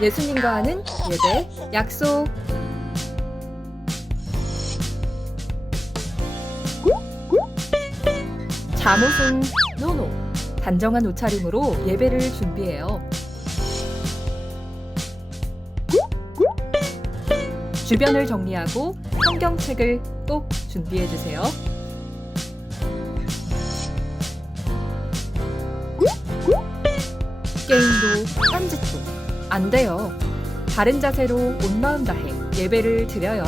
예수님과 하는 예배 약속. 잠옷은 노노. 단정한 옷차림으로 예배를 준비해요. 주변을 정리하고 성경책을 꼭 준비해주세요. 게임도 딴짓도 안 돼요. 바른 자세로 온 마음 다해 예배를 드려요.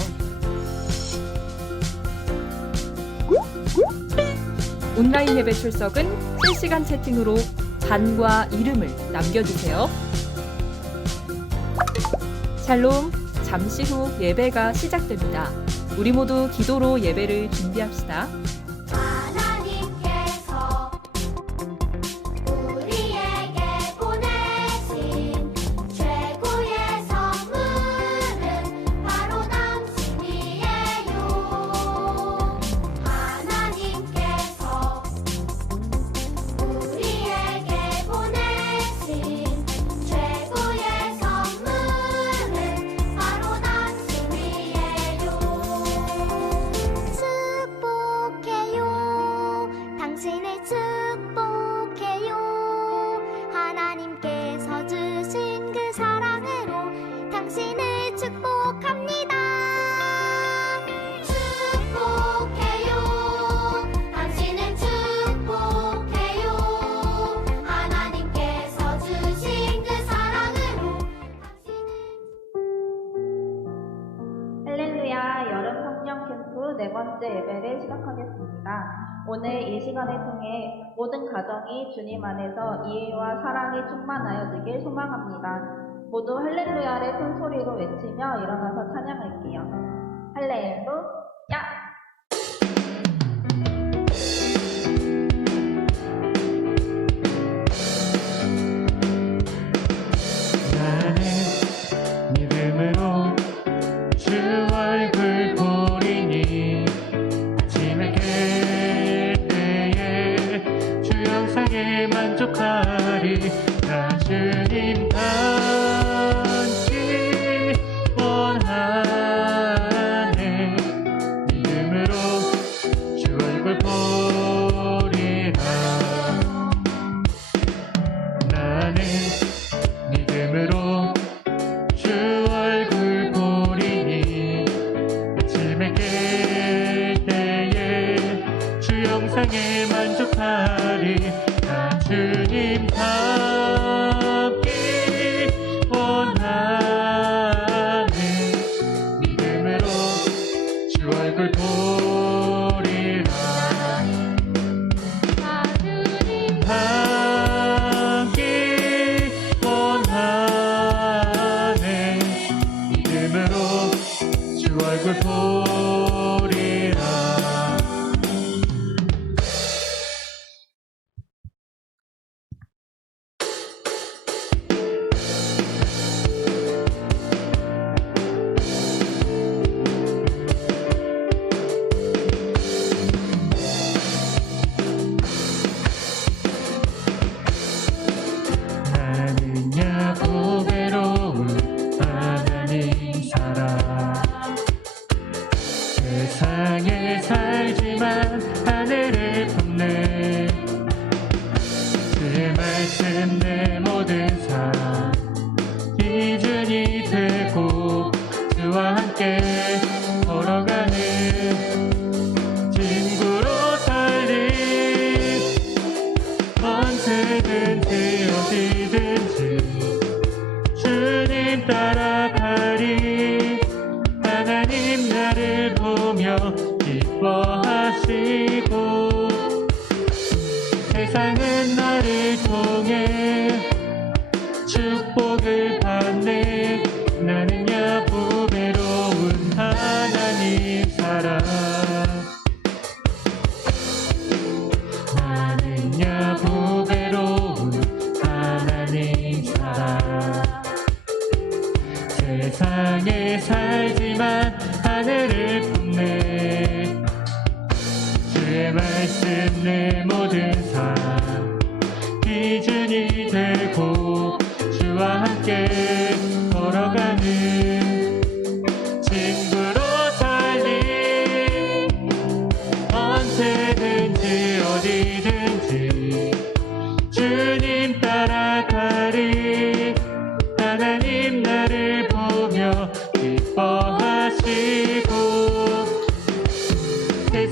온라인 예배 출석은 실시간 채팅으로 반과 이름을 남겨주세요. 샬롬, 잠시 후 예배가 시작됩니다. 우리 모두 기도로 예배를 준비합시다. 하나님께서 우리에게 보내신 최고의 선물은 바로 당신이에요. 하나님께서 우리에게 보내신 최고의 선물은 바로 당신이에요. 축복해요. 당신을 축복해요. 하나님께서 주신 그 사랑으로 당신을 축복합니다. 축복해요. 당신을 축복해요. 하나님께서 주신 그 사랑으로 당신을 할렐루야, 여름 성령 캠프 네 번째 예배를 시작하겠습니다. 오늘 이 시간을 통해 모든 가정이 주님 안에서 이해와 사랑이 충만하여 되길 소망합니다. 모두 할렐루야를 큰 소리로 외치며 일어나서 찬양할게요. 할렐루야! 나는 믿음으로 주 얼굴 보리니 아침에 깰 때에 주 영상에 만족하리. 나 주님 닮기 원하네. 믿음으로 주 얼굴 보리라. 나는 믿음으로 주 얼굴 보리니 아침에 깰 때에 주 영상에 만족하리. 나 주님 닮기 원하네. 믿음으로 주 얼굴 보리라. 주님 닮기 원하네. 믿음으로 주 얼굴 보리라. 나는야 보배로운 하나님 사랑. 세상에 살지만 하늘을 품네. 주의 말씀 내 모든 삶 기준이 되고 주와 함께 걸어가는 친구로 살림. 언제든지 어디든지 주님 따라가리. 하나님 나를 보며 기뻐하시고 세상은 나를 통해 축복을 받네. 나는야 보배로운 하나님 사랑. 나는야 보배로운 하나님 사랑. 세상에 살지만 하늘을 품네. 주의 말씀 내 모든 삶 기준이 되고 주와 함께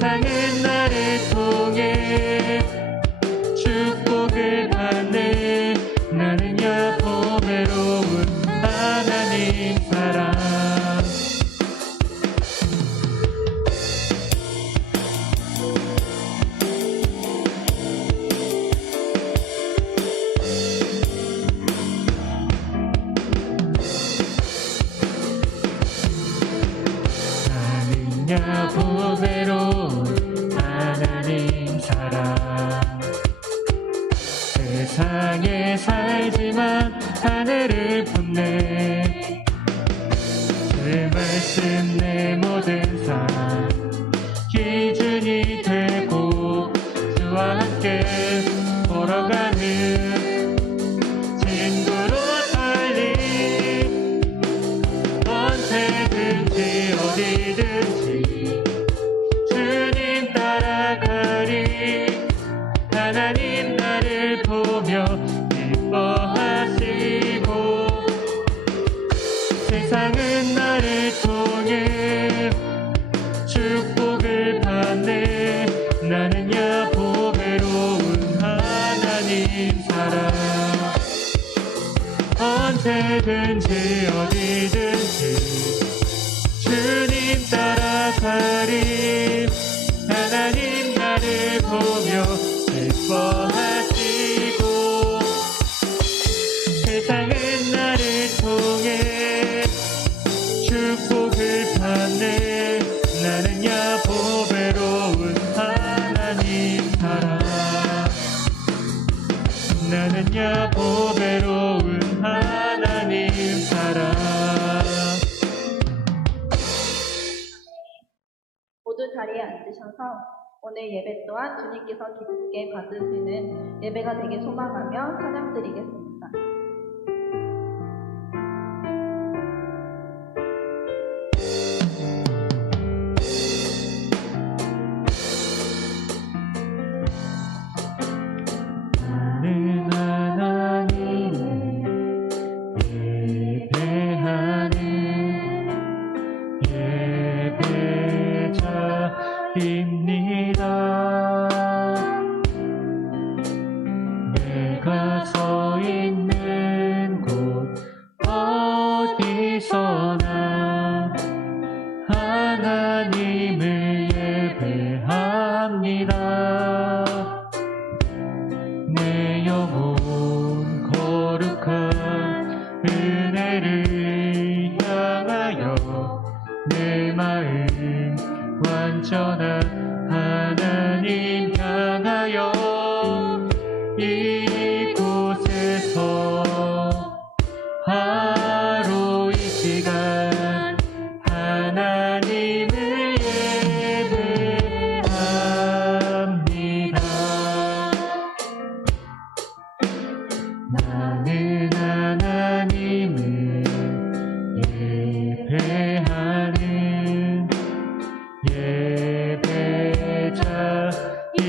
세상은 나를 통해 축복을 받네. 나는야 보배로운 하나님 사랑. 나는야 보배로운 하나님 사랑. 세상에 살지만 하늘을 품네. 그 말씀 내 모든 삶 기준이 되고 주와 함께 걸어가는 친구로 살리. 언제든지 어디든지 주님 따라가리. 하나님 나를 보며 기뻐하시고 세상은 나를 통해 축복을 받네. 나는야 보배로운 하나님 사랑. 언제든지 어디든지 주님 따라가리. 하나님 나를 보며 기뻐하시고 세상은 나를 통해 축복을 받네. 나는야 보배로운 하나님 사랑. 나는야 보배로운 하나님 사랑. 모두 자리에 앉으셔서 오늘 예배 또한 주님께서 기쁘게 받으시는 예배가 되길 소망하며 찬양 드리겠습니다. 나는 하나님을 예배하는 예배자입니다. 내가 서 있는 곳 어디서나 하나님을 예배합니다. 내 영혼 거룩한 은혜를 향하여 내 마음 완전한 하나님 향하여 이곳에서 바로 이 시간 하나님을 예배합니다. 나는 하나님을 예배하는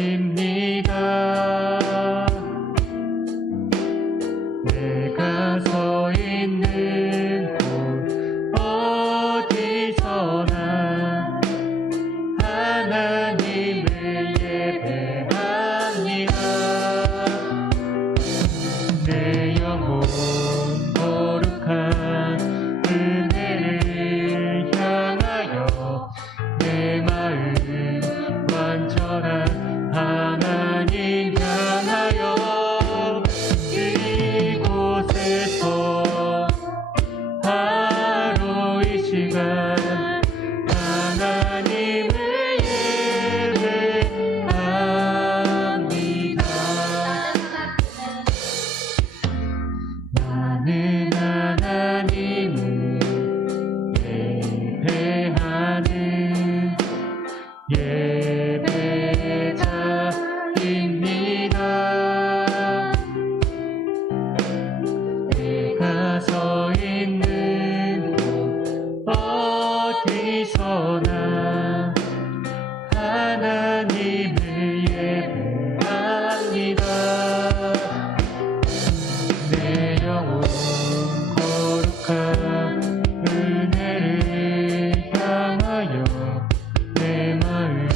예배자입니다. 내가 서 있는 곳 어디서나 하나님을 예배합니다. 내 영혼 거룩한 은혜를 향하여 내 마음 완전한 하나님 향하여 이곳에서 바로 이 시간 하나님을 예배합니다. 나는 하나님을 예배하는 예배자입니다. 내가 서 있는 곳 어디서나 하나님을 예배합니다. 내 영혼 거룩한 은혜를 향하여 내 마음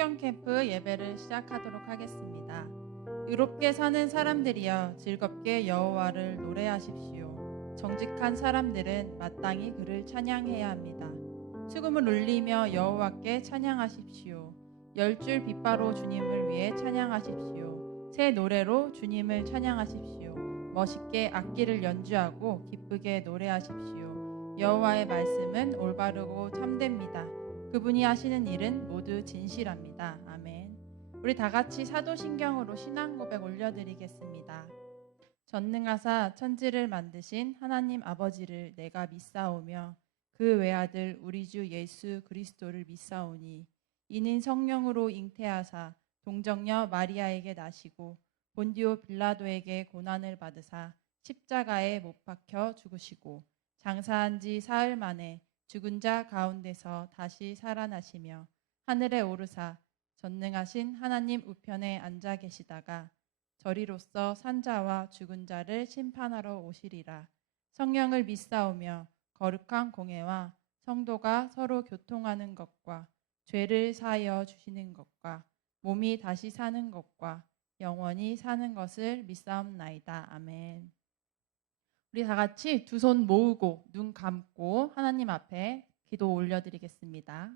성경 캠프 예배를 시작하도록 하겠습니다. 의롭게 사는 사람들이여 즐겁게 여호와를 노래하십시오. 정직한 사람들은 마땅히 그를 찬양해야 합니다. 수금을 울리며 여호와께 찬양하십시오. 10줄 빗바로 주님을 위해 찬양하십시오. 새 노래로 주님을 찬양하십시오. 멋있게 악기를 연주하고 기쁘게 노래하십시오. 여호와의 말씀은 올바르고 참됩니다. 그분이 하시는 일은 모두 진실합니다. 아멘. 우리 다 같이 사도신경으로 신앙 고백 올려드리겠습니다. 전능하사 천지를 만드신 하나님 아버지를 내가 믿사오며 그 외아들 우리 주 예수 그리스도를 믿사오니 이는 성령으로 잉태하사 동정녀 마리아에게 나시고 본디오 빌라도에게 고난을 받으사 십자가에 못 박혀 죽으시고 장사한 지 사흘 만에 죽은 자 가운데서 다시 살아나시며 하늘에 오르사 전능하신 하나님 우편에 앉아 계시다가 저리로서 산자와 죽은 자를 심판하러 오시리라. 성령을 믿사오며 거룩한 공회와 성도가 서로 교통하는 것과 죄를 사하여 주시는 것과 몸이 다시 사는 것과 영원히 사는 것을 믿사옵나이다. 아멘. 우리 다 같이 두 손 모으고 눈 감고 하나님 앞에 기도 올려드리겠습니다.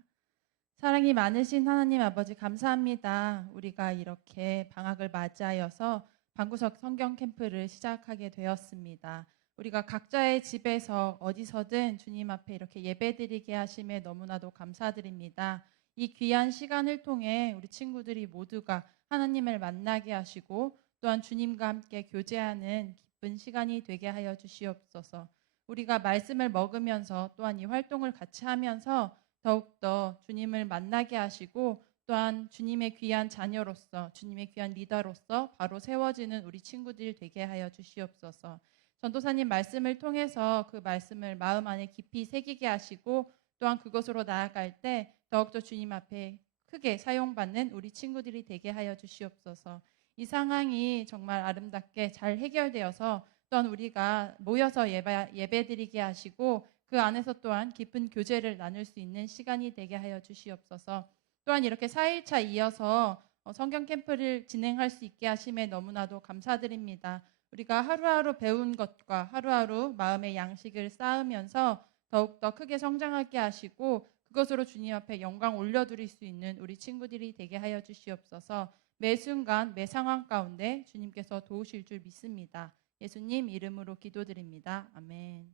사랑이 많으신 하나님 아버지 감사합니다. 우리가 이렇게 방학을 맞이하여서 방구석 성경 캠프를 시작하게 되었습니다. 우리가 각자의 집에서 어디서든 주님 앞에 이렇게 예배드리게 하심에 너무나도 감사드립니다. 이 귀한 시간을 통해 우리 친구들이 모두가 하나님을 만나게 하시고 또한 주님과 함께 교제하는 기쁜 시간이 되게 하여 주시옵소서. 우리가 말씀을 먹으면서 또한 이 활동을 같이 하면서 더욱더 주님을 만나게 하시고 또한 주님의 귀한 자녀로서 주님의 귀한 리더로서 바로 세워지는 우리 친구들이 되게 하여 주시옵소서. 전도사님 말씀을 통해서 그 말씀을 마음 안에 깊이 새기게 하시고 또한 그것으로 나아갈 때 더욱더 주님 앞에 크게 사용받는 우리 친구들이 되게 하여 주시옵소서. 이 상황이 정말 아름답게 잘 해결되어서 또한 우리가 모여서 예배드리게 하시고 그 안에서 또한 깊은 교제를 나눌 수 있는 시간이 되게 하여 주시옵소서. 또한 이렇게 4일차 이어서 성경 캠프를 진행할 수 있게 하심에 너무나도 감사드립니다. 우리가 하루하루 배운 것과 하루하루 마음의 양식을 쌓으면서 더욱더 크게 성장하게 하시고 그것으로 주님 앞에 영광 올려드릴 수 있는 우리 친구들이 되게 하여 주시옵소서. 매 순간 매 상황 가운데 주님께서 도우실 줄 믿습니다. 예수님 이름으로 기도드립니다. 아멘.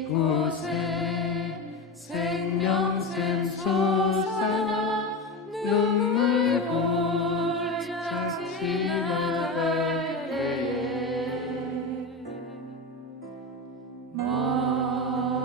이곳에 생명샘 솟아나 눈물 골짝 지나갈 때에 마음이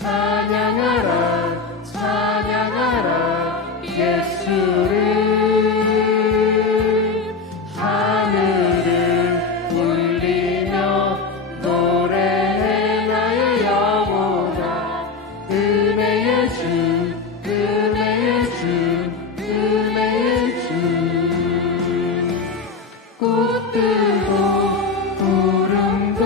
찬양하라 찬양하라 예수를 하늘을 울리며 노래해 나의 영혼아 은혜의 주 은혜의 주 은혜의 주 꽃들도 구름도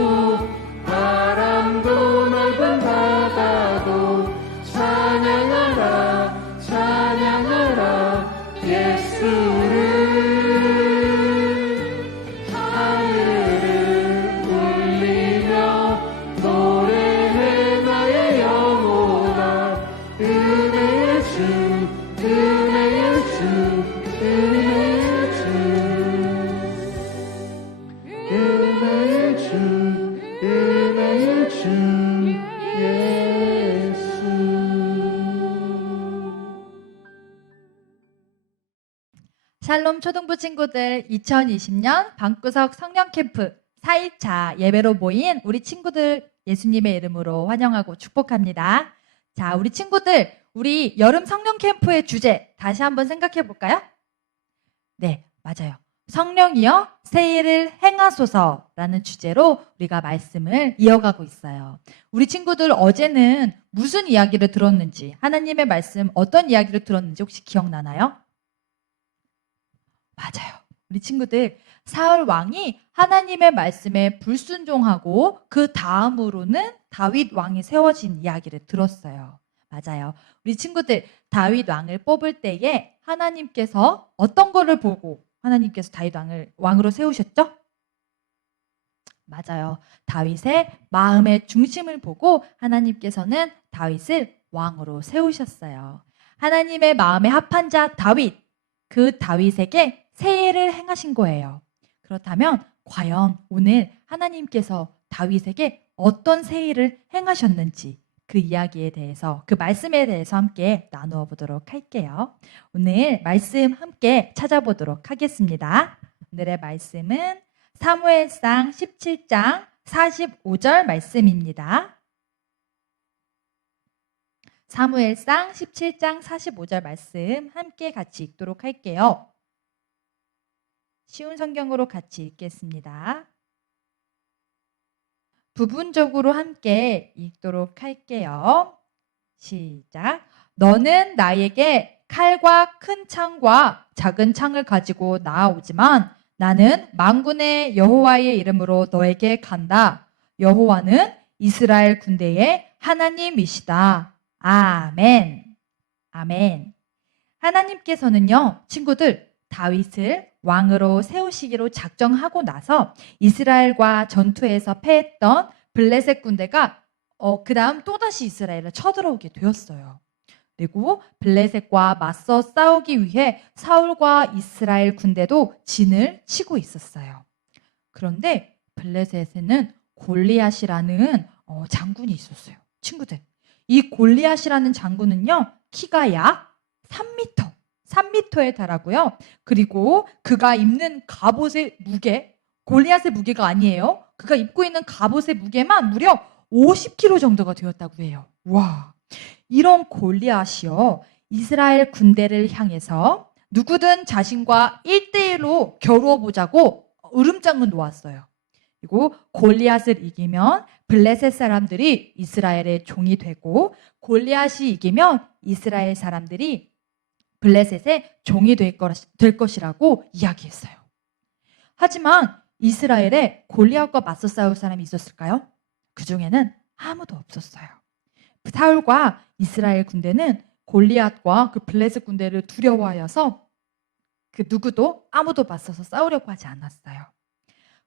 바람도 넓은 바다도 찬양하라 찬양하라 예수를 하늘을 울리며 노래해 나의 영혼아 은혜의 주 은혜의 주 은혜의 주 은혜의 주 은혜의 주 예수. 샬롬 초등부 친구들 2020년 방구석 성령 캠프 4일차 예배로 모인 우리 친구들 예수님의 이름으로 환영하고 축복합니다. 자, 우리 친구들, 우리 여름 성령 캠프의 주제 다시 한번 생각해 볼까요? 네, 맞아요. 성령이여 새 일을 행하소서라는 주제로 우리가 말씀을 이어가고 있어요. 우리 친구들 어제는 무슨 이야기를 들었는지, 하나님의 말씀 어떤 이야기를 들었는지 혹시 기억나나요? 맞아요. 우리 친구들 사울 왕이 하나님의 말씀에 불순종하고 그 다음으로는 다윗 왕이 세워진 이야기를 들었어요. 맞아요. 우리 친구들 다윗 왕을 뽑을 때에 하나님께서 어떤 거를 보고 하나님께서 다윗 왕을 왕으로 세우셨죠? 맞아요. 다윗의 마음의 중심을 보고 하나님께서는 다윗을 왕으로 세우셨어요. 하나님의 마음에 합한 자 다윗, 그 다윗에게 새 일을 행하신 거예요. 그렇다면 과연 오늘 하나님께서 다윗에게 어떤 새 일을 행하셨는지 그 이야기에 대해서, 그 말씀에 대해서 함께 나누어 보도록 할게요. 오늘 말씀 함께 찾아보도록 하겠습니다. 오늘의 말씀은 사무엘상 17장 45절 말씀입니다. 사무엘상 17장 45절 말씀 함께 같이 읽도록 할게요. 쉬운 성경으로 같이 읽겠습니다. 부분적으로 함께 읽도록 할게요. 시작. 너는 나에게 칼과 큰 창과 작은 창을 가지고 나아오지만 나는 만군의 여호와의 이름으로 너에게 간다. 여호와는 이스라엘 군대의 하나님이시다. 아멘. 아멘. 하나님께서는요, 친구들, 다윗을 왕으로 세우시기로 작정하고 나서 이스라엘과 전투에서 패했던 블레셋 군대가 그 다음 또다시 이스라엘을 쳐들어오게 되었어요. 그리고 블레셋과 맞서 싸우기 위해 사울과 이스라엘 군대도 진을 치고 있었어요. 그런데 블레셋에는 골리앗이라는 장군이 있었어요. 친구들, 이 골리앗이라는 장군은요, 키가 약 3m에 달하고요. 그리고 그가 입는 갑옷의 무게, 골리앗의 무게가 아니에요. 그가 입고 있는 갑옷의 무게만 무려 50kg 정도가 되었다고 해요. 와, 이런 골리앗이요, 이스라엘 군대를 향해서 누구든 자신과 1대1로 겨루어보자고 으름장을 놓았어요. 그리고 골리앗을 이기면 블레셋 사람들이 이스라엘의 종이 되고, 골리앗이 이기면 이스라엘 사람들이 블레셋의 종이 될 것이라고 이야기했어요. 하지만 이스라엘에 골리앗과 맞서 싸울 사람이 있었을까요? 그 중에는 아무도 없었어요. 사울과 이스라엘 군대는 골리앗과 그 블레셋 군대를 두려워하여서 그 누구도 아무도 맞서서 싸우려고 하지 않았어요.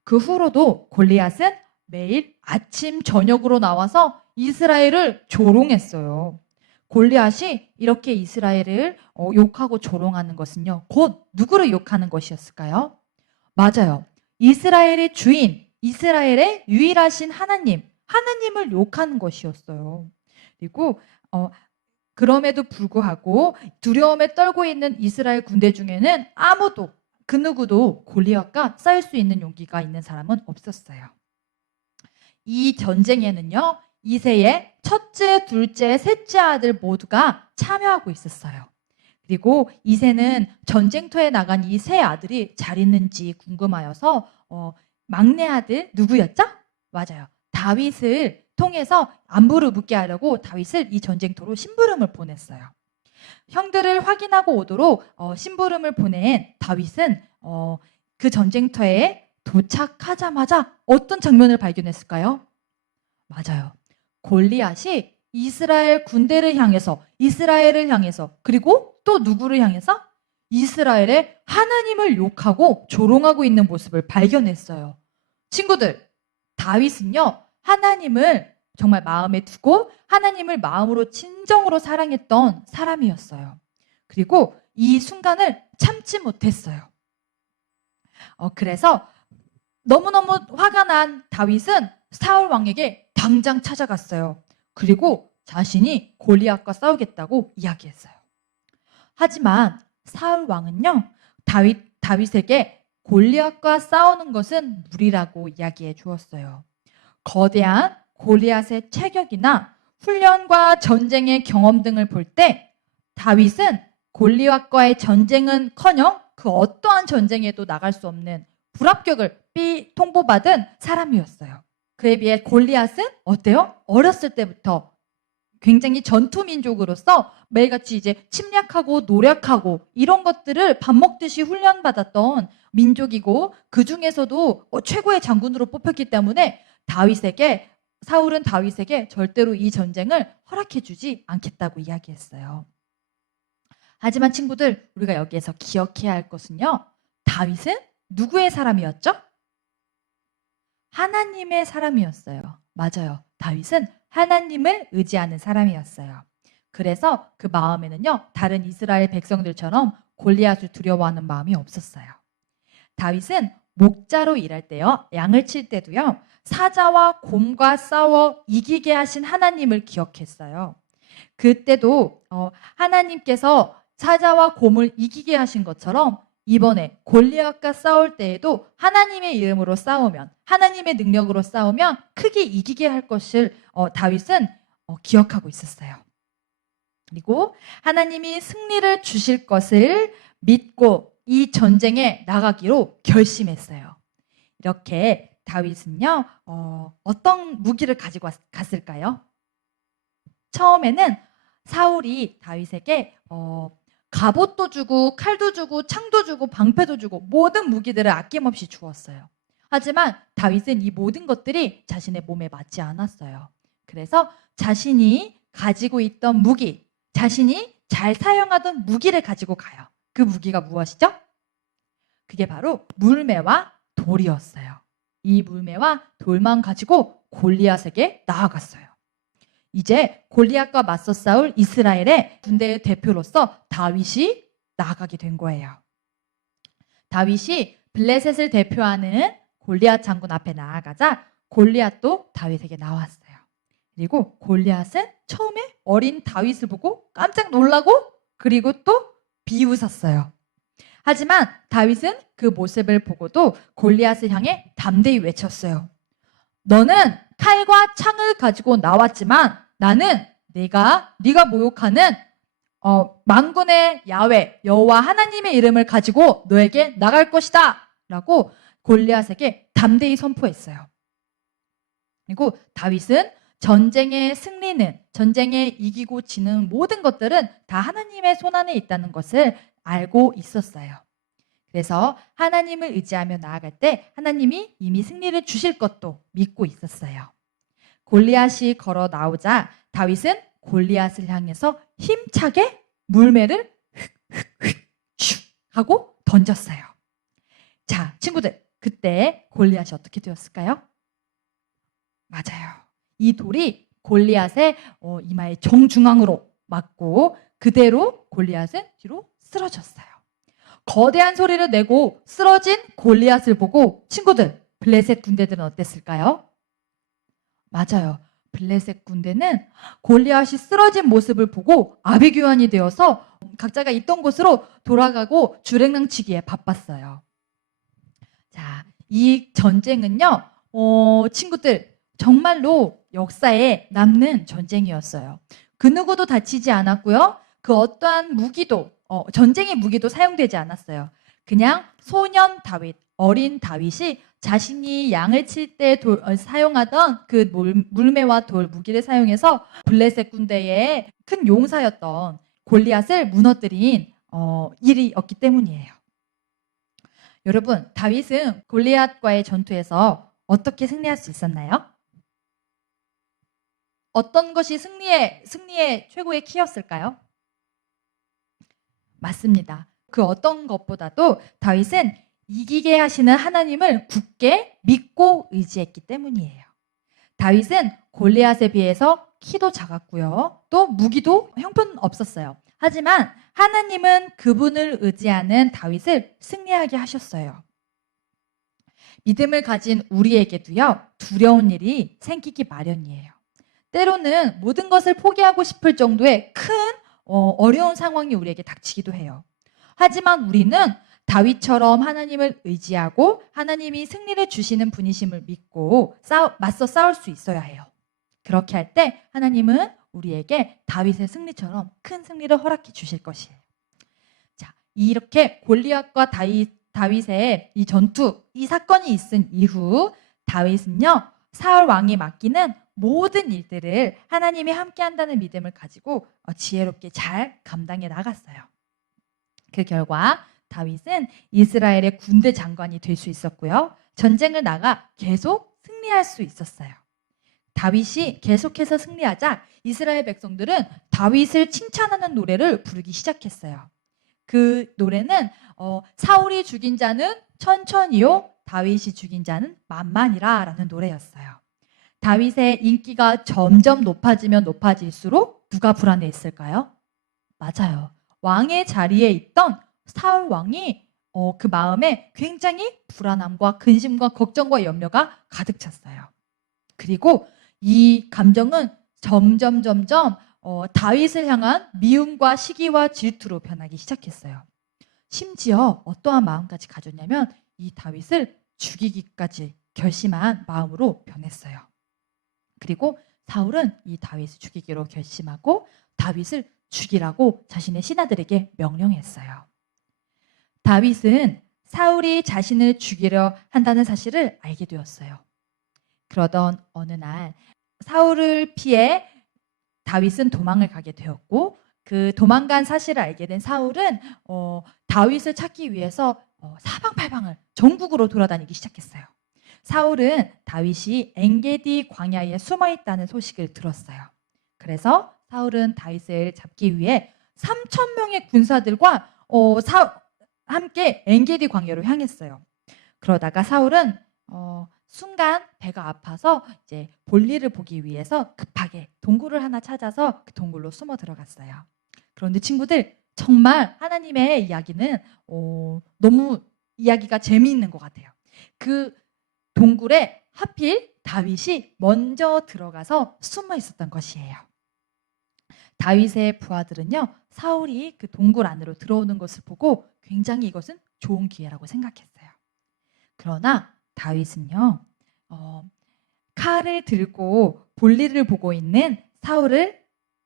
그 후로도 골리앗은 매일 아침 저녁으로 나와서 이스라엘을 조롱했어요. 골리앗이 이렇게 이스라엘을 욕하고 조롱하는 것은요, 곧 누구를 욕하는 것이었을까요? 맞아요. 이스라엘의 주인, 이스라엘의 유일하신 하나님을 욕하는 것이었어요. 그리고 그럼에도 불구하고 두려움에 떨고 있는 이스라엘 군대 중에는 아무도, 그 누구도 골리앗과 싸울 수 있는 용기가 있는 사람은 없었어요. 이 전쟁에는요, 이세의 첫째, 둘째, 셋째 아들 모두가 참여하고 있었어요. 그리고 이세는 전쟁터에 나간 이 세 아들이 잘 있는지 궁금하여서 막내 아들 누구였죠? 맞아요. 다윗을 통해서 안부를 묻게 하려고 다윗을 이 전쟁터로 심부름을 보냈어요. 형들을 확인하고 오도록 심부름을 보낸 다윗은 그 전쟁터에 도착하자마자 어떤 장면을 발견했을까요? 맞아요. 골리앗이 이스라엘을 향해서 그리고 또 누구를 향해서? 이스라엘의 하나님을 욕하고 조롱하고 있는 모습을 발견했어요. 친구들, 다윗은요, 하나님을 정말 마음에 두고 하나님을 마음으로 진정으로 사랑했던 사람이었어요. 그리고 이 순간을 참지 못했어요. 그래서 너무너무 화가 난 다윗은 사울 왕에게 당장 찾아갔어요. 그리고 자신이 골리앗과 싸우겠다고 이야기했어요. 하지만 사울 왕은요, 다윗에게 골리앗과 싸우는 것은 무리라고 이야기해 주었어요. 거대한 골리앗의 체격이나 훈련과 전쟁의 경험 등을 볼 때 다윗은 골리앗과의 전쟁은커녕 그 어떠한 전쟁에도 나갈 수 없는 불합격을 통보받은 사람이었어요. 그에 비해 골리앗은 어때요? 어렸을 때부터 굉장히 전투민족으로서 매일같이 이제 침략하고 노력하고 이런 것들을 밥 먹듯이 훈련받았던 민족이고 그 중에서도 최고의 장군으로 뽑혔기 때문에 사울은 다윗에게 절대로 이 전쟁을 허락해주지 않겠다고 이야기했어요. 하지만 친구들, 우리가 여기에서 기억해야 할 것은요, 다윗은 누구의 사람이었죠? 하나님의 사람이었어요. 맞아요. 다윗은 하나님을 의지하는 사람이었어요. 그래서 그 마음에는요, 다른 이스라엘 백성들처럼 골리앗을 두려워하는 마음이 없었어요. 다윗은 목자로 일할 때요, 양을 칠 때도요, 사자와 곰과 싸워 이기게 하신 하나님을 기억했어요. 그때도 하나님께서 사자와 곰을 이기게 하신 것처럼 이번에 골리앗과 싸울 때에도 하나님의 이름으로 싸우면, 하나님의 능력으로 싸우면 크게 이기게 할 것을 다윗은 기억하고 있었어요. 그리고 하나님이 승리를 주실 것을 믿고 이 전쟁에 나가기로 결심했어요. 이렇게 다윗은요, 어떤 무기를 가지고 갔을까요? 처음에는 사울이 다윗에게 갑옷도 주고 칼도 주고 창도 주고 방패도 주고 모든 무기들을 아낌없이 주었어요. 하지만 다윗은 이 모든 것들이 자신의 몸에 맞지 않았어요. 그래서 자신이 가지고 있던 무기, 자신이 잘 사용하던 무기를 가지고 가요. 그 무기가 무엇이죠? 그게 바로 물매와 돌이었어요. 이 물매와 돌만 가지고 골리앗에게 나아갔어요. 이제 골리앗과 맞서 싸울 이스라엘의 군대의 대표로서 다윗이 나아가게 된 거예요. 다윗이 블레셋을 대표하는 골리앗 장군 앞에 나아가자 골리앗도 다윗에게 나왔어요. 그리고 골리앗은 처음에 어린 다윗을 보고 깜짝 놀라고 그리고 또 비웃었어요. 하지만 다윗은 그 모습을 보고도 골리앗을 향해 담대히 외쳤어요. 너는 칼과 창을 가지고 나왔지만 나는 네가 모욕하는 만군의 야훼 여호와 하나님의 이름을 가지고 너에게 나갈 것이다 라고 골리앗에게 담대히 선포했어요. 그리고 다윗은 전쟁의 승리는, 전쟁에 이기고 지는 모든 것들은 다 하나님의 손안에 있다는 것을 알고 있었어요. 그래서 하나님을 의지하며 나아갈 때 하나님이 이미 승리를 주실 것도 믿고 있었어요. 골리앗이 걸어 나오자 다윗은 골리앗을 향해서 힘차게 물매를 슉 하고 던졌어요. 자, 친구들, 그때 골리앗이 어떻게 되었을까요? 맞아요. 이 돌이 골리앗의 이마의 정중앙으로 맞고 그대로 골리앗은 뒤로 쓰러졌어요. 거대한 소리를 내고 쓰러진 골리앗을 보고 친구들, 블레셋 군대들은 어땠을까요? 맞아요. 블레셋 군대는 골리앗이 쓰러진 모습을 보고 아비규환이 되어서 각자가 있던 곳으로 돌아가고 주랭랑치기에 바빴어요. 자, 이 전쟁은요, 친구들, 정말로 역사에 남는 전쟁이었어요. 그 누구도 다치지 않았고요. 그 어떠한 무기도, 전쟁의 무기도 사용되지 않았어요. 그냥 소년 다윗, 어린 다윗이 자신이 양을 칠 때 사용하던 그 물매와 돌 무기를 사용해서 블레셋 군대의 큰 용사였던 골리앗을 무너뜨린 일이었기 때문이에요. 여러분, 다윗은 골리앗과의 전투에서 어떻게 승리할 수 있었나요? 어떤 것이 승리의 최고의 키였을까요? 맞습니다. 그 어떤 것보다도 다윗은 이기게 하시는 하나님을 굳게 믿고 의지했기 때문이에요. 다윗은 골리앗에 비해서 키도 작았고요. 또 무기도 형편없었어요. 하지만 하나님은 그분을 의지하는 다윗을 승리하게 하셨어요. 믿음을 가진 우리에게도요, 두려운 일이 생기기 마련이에요. 때로는 모든 것을 포기하고 싶을 정도의 큰 어려운 상황이 우리에게 닥치기도 해요. 하지만 우리는 다윗처럼 하나님을 의지하고 하나님이 승리를 주시는 분이심을 믿고 맞서 싸울 수 있어야 해요. 그렇게 할 때 하나님은 우리에게 다윗의 승리처럼 큰 승리를 허락해 주실 것이에요. 자, 이렇게 골리앗과 다윗의 이 전투, 이 사건이 있은 이후 다윗은요, 사울 왕이 맡기는 모든 일들을 하나님이 함께 한다는 믿음을 가지고 지혜롭게 잘 감당해 나갔어요. 그 결과 다윗은 이스라엘의 군대 장관이 될 수 있었고요. 전쟁을 나가 계속 승리할 수 있었어요. 다윗이 계속해서 승리하자 이스라엘 백성들은 다윗을 칭찬하는 노래를 부르기 시작했어요. 그 노래는 사울이 죽인 자는 천천히요, 다윗이 죽인 자는 만만이라 라는 노래였어요. 다윗의 인기가 점점 높아지면 높아질수록 누가 불안해했을까요? 맞아요. 왕의 자리에 있던 사울 왕이 그 마음에 굉장히 불안함과 근심과 걱정과 염려가 가득 찼어요. 그리고 이 감정은 점점 다윗을 향한 미움과 시기와 질투로 변하기 시작했어요. 심지어 어떠한 마음까지 가졌냐면 이 다윗을 죽이기까지 결심한 마음으로 변했어요. 그리고 사울은 이 다윗을 죽이기로 결심하고 다윗을 죽이라고 자신의 신하들에게 명령했어요. 다윗은 사울이 자신을 죽이려 한다는 사실을 알게 되었어요. 그러던 어느 날 사울을 피해 다윗은 도망을 가게 되었고, 그 도망간 사실을 알게 된 사울은 다윗을 찾기 위해서 사방팔방을 전국으로 돌아다니기 시작했어요. 사울은 다윗이 엔게디 광야에 숨어 있다는 소식을 들었어요. 그래서 사울은 다윗을 잡기 위해 3,000명의 군사들과 함께 엔게디 광야로 향했어요. 그러다가 사울은 순간 배가 아파서 이제 볼일을 보기 위해서 급하게 동굴을 하나 찾아서 그 동굴로 숨어 들어갔어요. 그런데 친구들, 정말 하나님의 이야기는 너무 이야기가 재미있는 것 같아요. 그 동굴에 하필 다윗이 먼저 들어가서 숨어 있었던 것이에요. 다윗의 부하들은요, 사울이 그 동굴 안으로 들어오는 것을 보고 굉장히 이것은 좋은 기회라고 생각했어요. 그러나 다윗은요, 칼을 들고 볼일을 보고 있는 사울을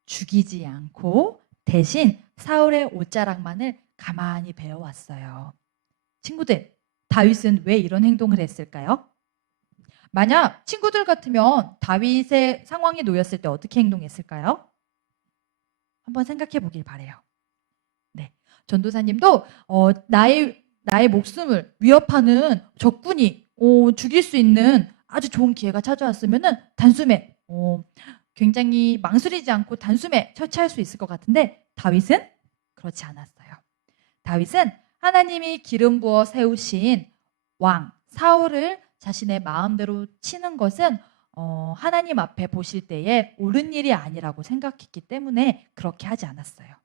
죽이지 않고 대신 사울의 옷자락만을 가만히 베어왔어요. 친구들, 다윗은 왜 이런 행동을 했을까요? 만약 친구들 같으면 다윗의 상황에 놓였을 때 어떻게 행동했을까요? 한번 생각해 보길 바래요. 네, 전도사님도 나의 목숨을 위협하는 적군이 죽일 수 있는 아주 좋은 기회가 찾아왔으면은 단숨에 굉장히 망설이지 않고 단숨에 처치할 수 있을 것 같은데 다윗은 그렇지 않았어요. 다윗은 하나님이 기름 부어 세우신 왕 사울을 자신의 마음대로 치는 것은 하나님 앞에 보실 때에 옳은 일이 아니라고 생각했기 때문에 그렇게 하지 않았어요.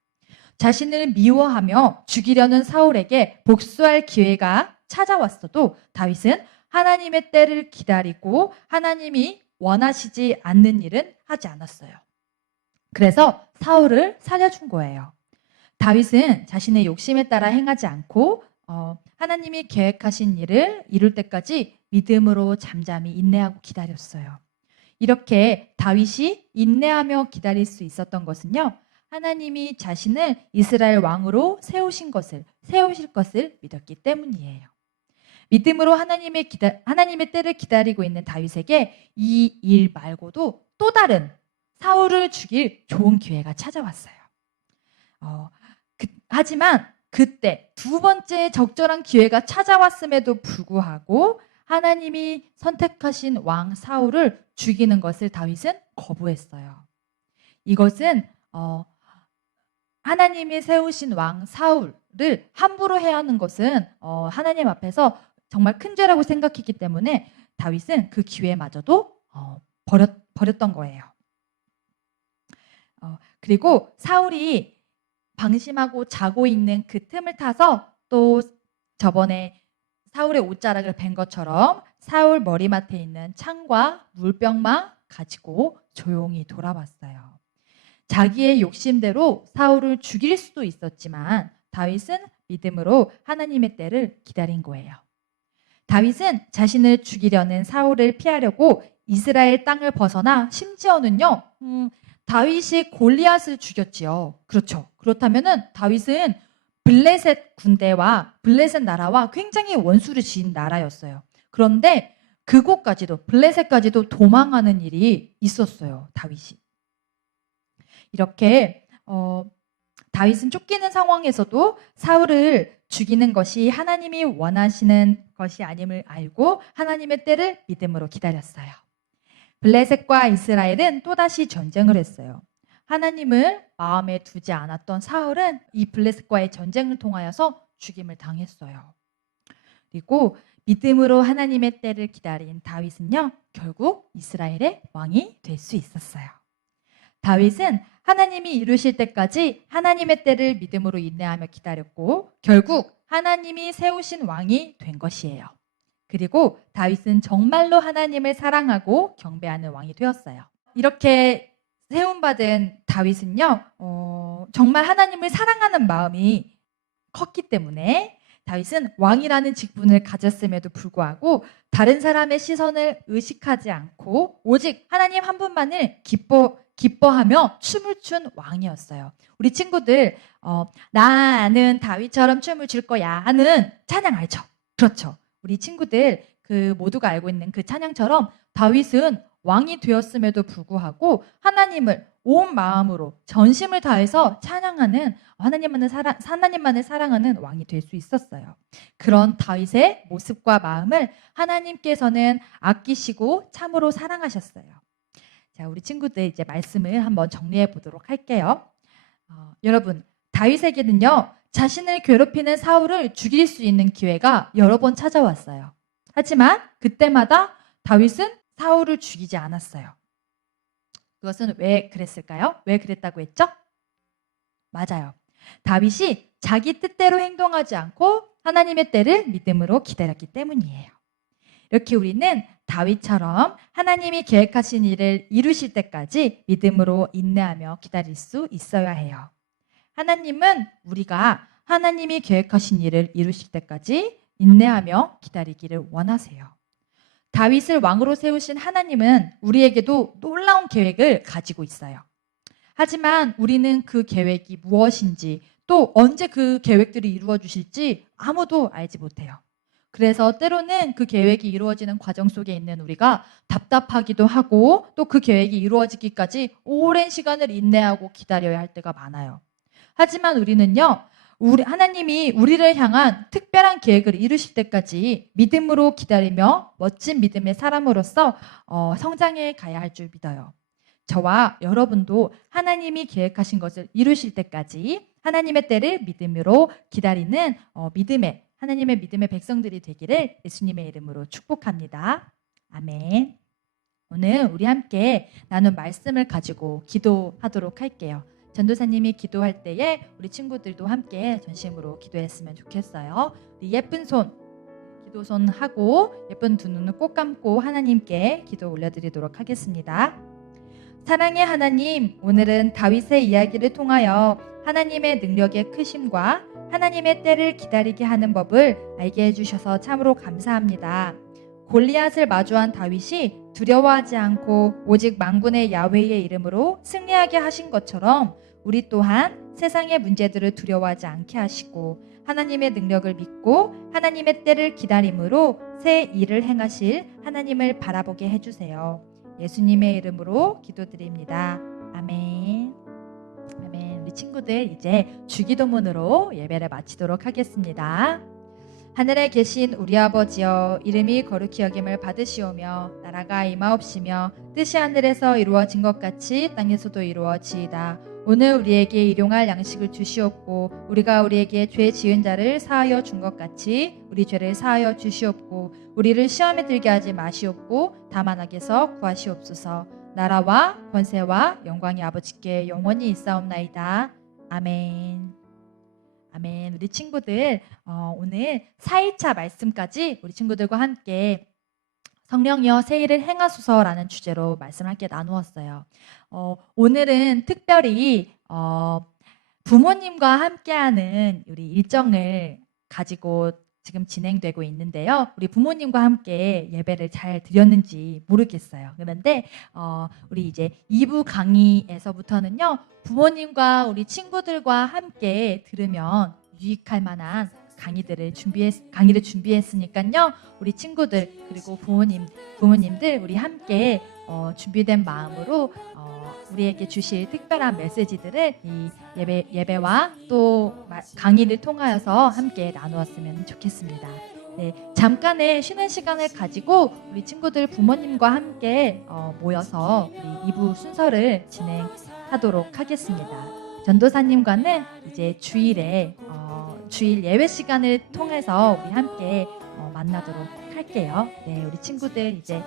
자신을 미워하며 죽이려는 사울에게 복수할 기회가 찾아왔어도 다윗은 하나님의 때를 기다리고 하나님이 원하시지 않는 일은 하지 않았어요. 그래서 사울을 살려준 거예요. 다윗은 자신의 욕심에 따라 행하지 않고 하나님이 계획하신 일을 이룰 때까지 믿음으로 잠잠히 인내하고 기다렸어요. 이렇게 다윗이 인내하며 기다릴 수 있었던 것은요, 하나님이 자신을 이스라엘 왕으로 세우실 것을 믿었기 때문이에요. 믿음으로 하나님의 때를 기다리고 있는 다윗에게 이 일 말고도 또 다른 사울을 죽일 좋은 기회가 찾아왔어요. 하지만 그때 두 번째 적절한 기회가 찾아왔음에도 불구하고 하나님이 선택하신 왕 사울을 죽이는 것을 다윗은 거부했어요. 이것은 하나님이 세우신 왕 사울을 함부로 해야 하는 것은 하나님 앞에서 정말 큰 죄라고 생각했기 때문에 다윗은 그 기회마저도 버렸던 거예요. 그리고 사울이 방심하고 자고 있는 그 틈을 타서 또 저번에 사울의 옷자락을 벤 것처럼 사울 머리맡에 있는 창과 물병만 가지고 조용히 돌아왔어요. 자기의 욕심대로 사울을 죽일 수도 있었지만 다윗은 믿음으로 하나님의 때를 기다린 거예요. 다윗은 자신을 죽이려는 사울을 피하려고 이스라엘 땅을 벗어나 심지어는요, 다윗이 골리앗을 죽였지요. 그렇죠. 그렇다면은 다윗은 블레셋 군대와 블레셋 나라와 굉장히 원수를 지은 나라였어요. 그런데 그곳까지도 블레셋까지도 도망하는 일이 있었어요. 다윗이. 이렇게 다윗은 쫓기는 상황에서도 사울을 죽이는 것이 하나님이 원하시는 것이 아님을 알고 하나님의 때를 믿음으로 기다렸어요. 블레셋과 이스라엘은 또다시 전쟁을 했어요. 하나님을 마음에 두지 않았던 사울은 이 블레셋과의 전쟁을 통하여서 죽임을 당했어요. 그리고 믿음으로 하나님의 때를 기다린 다윗은요, 결국 이스라엘의 왕이 될 수 있었어요. 다윗은 하나님이 이루실 때까지 하나님의 때를 믿음으로 인내하며 기다렸고 결국 하나님이 세우신 왕이 된 것이에요. 그리고 다윗은 정말로 하나님을 사랑하고 경배하는 왕이 되었어요. 이렇게 세움받은 다윗은요, 정말 하나님을 사랑하는 마음이 컸기 때문에 다윗은 왕이라는 직분을 가졌음에도 불구하고 다른 사람의 시선을 의식하지 않고 오직 하나님 한 분만을 기뻐하며 춤을 춘 왕이었어요. 우리 친구들 나는 다윗처럼 춤을 출 거야 하는 찬양 알죠? 그렇죠. 우리 친구들 그 모두가 알고 있는 그 찬양처럼 다윗은 왕이 되었음에도 불구하고 하나님을 온 마음으로 전심을 다해서 찬양하는 하나님만을 사랑하는 왕이 될 수 있었어요. 그런 다윗의 모습과 마음을 하나님께서는 아끼시고 참으로 사랑하셨어요. 자, 우리 친구들 이제 말씀을 한번 정리해 보도록 할게요. 여러분, 다윗에게는요, 자신을 괴롭히는 사울을 죽일 수 있는 기회가 여러 번 찾아왔어요. 하지만 그때마다 다윗은 사울을 죽이지 않았어요. 그것은 왜 그랬을까요? 왜 그랬다고 했죠? 맞아요. 다윗이 자기 뜻대로 행동하지 않고 하나님의 때를 믿음으로 기다렸기 때문이에요. 이렇게 우리는 다윗처럼 하나님이 계획하신 일을 이루실 때까지 믿음으로 인내하며 기다릴 수 있어야 해요. 하나님은 우리가 하나님이 계획하신 일을 이루실 때까지 인내하며 기다리기를 원하세요. 다윗을 왕으로 세우신 하나님은 우리에게도 놀라운 계획을 가지고 있어요. 하지만 우리는 그 계획이 무엇인지 또 언제 그 계획들이 이루어 주실지 아무도 알지 못해요. 그래서 때로는 그 계획이 이루어지는 과정 속에 있는 우리가 답답하기도 하고 또 그 계획이 이루어지기까지 오랜 시간을 인내하고 기다려야 할 때가 많아요. 하지만 우리는요, 하나님이 우리를 향한 특별한 계획을 이루실 때까지 믿음으로 기다리며 멋진 믿음의 사람으로서 성장해 가야 할 줄 믿어요. 저와 여러분도 하나님이 계획하신 것을 이루실 때까지 하나님의 때를 믿음으로 기다리는 하나님의 믿음의 백성들이 되기를 예수님의 이름으로 축복합니다. 아멘. 오늘 우리 함께 나눈 말씀을 가지고 기도하도록 할게요. 전도사님이 기도할 때에 우리 친구들도 함께 전심으로 기도했으면 좋겠어요. 우리 예쁜 손, 기도손 하고 예쁜 두 눈을 꼭 감고 하나님께 기도 올려드리도록 하겠습니다. 사랑의 하나님, 오늘은 다윗의 이야기를 통하여 하나님의 능력의 크심과 하나님의 때를 기다리게 하는 법을 알게 해주셔서 참으로 감사합니다. 골리앗을 마주한 다윗이 두려워하지 않고 오직 만군의 야훼의 이름으로 승리하게 하신 것처럼 우리 또한 세상의 문제들을 두려워하지 않게 하시고 하나님의 능력을 믿고 하나님의 때를 기다림으로 새 일을 행하실 하나님을 바라보게 해주세요. 예수님의 이름으로 기도드립니다. 아멘. 아멘. 우리 친구들 이제 주기도문으로 예배를 마치도록 하겠습니다. 하늘에 계신 우리 아버지여, 이름이 거룩히 여김을 받으시오며 나라가 임하옵시며 뜻이 하늘에서 이루어진 것 같이 땅에서도 이루어지이다. 오늘 우리에게 일용할 양식을 주시옵고 우리가 우리에게 죄 지은 자를 사하여 준 것 같이 우리 죄를 사하여 주시옵고 우리를 시험에 들게 하지 마시옵고 다만 악에서 구하시옵소서. 나라와 권세와 영광이 아버지께 영원히 있사옵나이다. 아멘. 아멘. 우리 친구들 오늘 4일차 말씀까지 우리 친구들과 함께 성령이여 새 일을 행하소서라는 주제로 말씀을 함께 나누었어요. 오늘은 특별히 부모님과 함께하는 우리 일정을 가지고 지금 진행되고 있는데요. 우리 부모님과 함께 예배를 잘 드렸는지 모르겠어요. 그런데 우리 이제 2부 강의에서부터는요. 부모님과 우리 친구들과 함께 들으면 유익할 만한 강의를 준비했으니까요. 우리 친구들 그리고 부모님들 우리 함께 준비된 마음으로 우리에게 주실 특별한 메시지들을 이 예배와 또 강의를 통하여서 함께 나누었으면 좋겠습니다. 네, 잠깐의 쉬는 시간을 가지고 우리 친구들 부모님과 함께 모여서 우리 2부 순서를 진행하도록 하겠습니다. 전도사님과는 이제 주일 예외 시간을 통해서 우리 함께 만나도록 할게요. 네, 우리 친구들 이제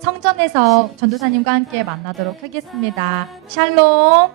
성전에서 전도사님과 함께 만나도록 하겠습니다. 샬롬.